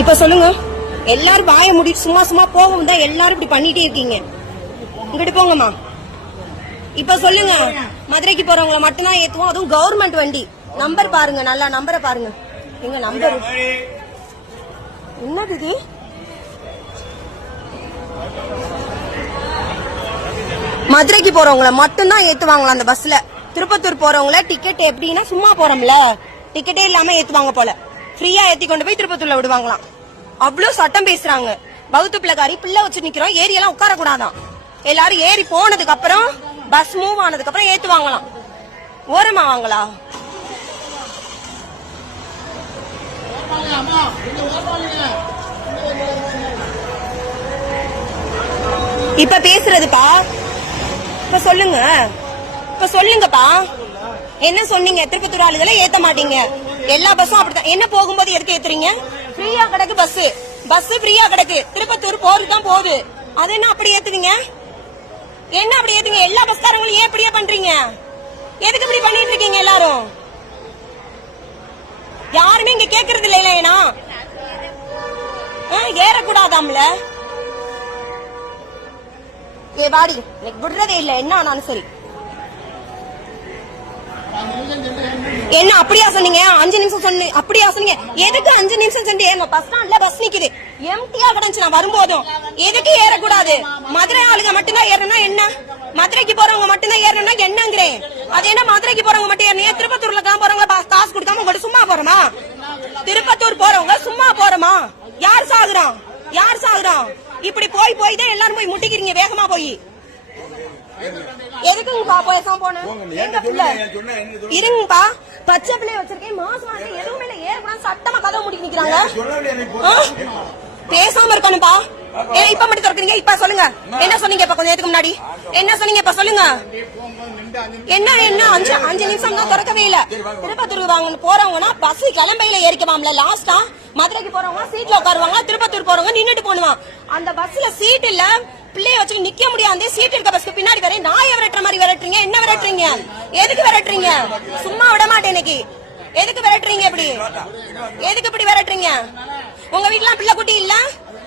இப்ப சொல்லுங்க எல்லாரும் வாய முடி சும்மா சும்மா போகும் தான் எல்லாரும் இப்படி பண்ணிட்டே இருக்கீங்க இங்கிட்டு போங்கம்மா இப்ப சொல்லுங்க மதுரைக்கு போறவங்கள மட்டும்தான் ஏத்துவோம் அதுவும் கவர்மெண்ட் வண்டி நம்பர் பாருங்க நல்லா நம்பரை பாருங்க எங்க நம்பர் என்னது இது மதுரைக்கு போறவங்கள மட்டும்தான் ஏத்துவாங்களா அந்த பஸ்ல திருப்பத்தூர் போறவங்கள டிக்கெட் எப்படின்னா சும்மா போறோம்ல டிக்கெட்டே இல்லாம ஏத்துவாங்க போல ஃப்ரீயா ஏத்தி கொண்டு போய் திருப்பத்தூர்ல விடுவாங்களாம் அவ்வளவு சட்டம் பேசுறாங்க பௌத்த பிள்ளைக்காரி பிள்ளை வச்சு நிக்கிறோம் ஏரி எல்லாம் உட்கார கூடாதான் எல்லாரும் ஏறி போனதுக்கு அப்புறம் பஸ் மூவ் ஆனதுக்கு அப்புறம் வாங்கலாம் ஓரமா வாங்களா இப்ப பேசுறதுப்பா இப்ப சொல்லுங்க இப்ப சொல்லுங்கப்பா என்ன சொன்னீங்க திருப்பத்தூர் ஆளுகளை ஏத்த மாட்டீங்க எல்லா பஸ்ஸும் அப்படித்தான் என்ன போகும்போது எதுக்கு ஏத்துறீங்க ஃப்ரீயா கிடக்கு பஸ் பஸ் ஃப்ரீயா கிடக்கு திருப்பத்தூர் போருக்கு தான் போகுது அது என்ன அப்படி ஏத்துவீங்க என்ன அப்படி ஏத்துங்க எல்லா காரங்களும் ஏன் இப்படியே பண்றீங்க எதுக்கு இப்படி பண்ணிட்டு இருக்கீங்க எல்லாரும் யாருமே இங்க கேக்குறது இல்லையில ஏன்னா ஏறக்கூடாதாம்ல ஏ வாடி எனக்கு விடுறதே இல்லை என்ன ஆனாலும் சரி என்ன அப்படியா சொன்னீங்க அஞ்சு நிமிஷம் சொன்னி அப்படியா சொன்னீங்க எதுக்கு அஞ்சு நிமிஷம் சென்று ஏமா பஸ் ஸ்டாண்ட்ல பஸ் நிக்குது எம்டியா கிடந்துச்சு நான் வரும்போதும் எதுக்கு ஏறக்கூடாது மதுரை ஆளுங்க மட்டும்தான் ஏறணும்னா என்ன மதுரைக்கு போறவங்க மட்டும்தான் ஏறணும்னா என்னங்கிறேன் அது என்ன மதுரைக்கு போறவங்க மட்டும் ஏறணும் திருப்பத்தூர்ல தான் போறவங்க காசு கொடுக்காம உங்கள்ட்ட சும்மா போறோமா திருப்பத்தூர் போறவங்க சும்மா போறோமா யார் சாகுறான் யார் சாகுறான் இப்படி போய் போய் தான் எல்லாரும் போய் முட்டிக்கிறீங்க வேகமா போய் எதுக்குங்கப்பா பேசாம போன இருங்கப்பா பச்சை பிள்ளை வச்சிருக்கேன் மாசம் எதுவுமே இல்லை ஏறக்கூடாது சட்டமா கதவு முடிக்க நிக்கிறாங்க பேசாம இருக்கணும்ப்பா இப்ப மட்டும் திறக்கிறீங்க இப்ப சொல்லுங்க என்ன சொன்னீங்க இப்ப கொஞ்சம் நேரத்துக்கு முன்னாடி என்ன சொன்னீங்க இப்ப சொல்லுங்க என்ன என்ன அஞ்சு அஞ்சு நிமிஷம் தான் திறக்கவே இல்ல திருப்பத்தூர் வாங்க போறவங்கன்னா பஸ் கிளம்பையில ஏறிக்கவாம்ல லாஸ்டா மதுரைக்கு போறவங்க சீட்ல உட்காருவாங்க திருப்பத்தூர் போறவங்க நின்னுட்டு போனுவான் அந்த பஸ்ல சீட் இல்ல பிள்ளைய வச்சு நிக்க முடியாது சீட் இருக்க பஸ்க்கு பின்னாடி வரை நாய விரட்டுற மாதிரி விரட்டுறீங்க என்ன விரட்டுறீங்க எதுக்கு விரட்டுறீங்க சும்மா விட மாட்டேன் இன்னைக்கு எதுக்கு விரட்டுறீங்க இப்படி எதுக்கு இப்படி விரட்டுறீங்க உங்க வீட்டுல பிள்ளை குட்டி இல்ல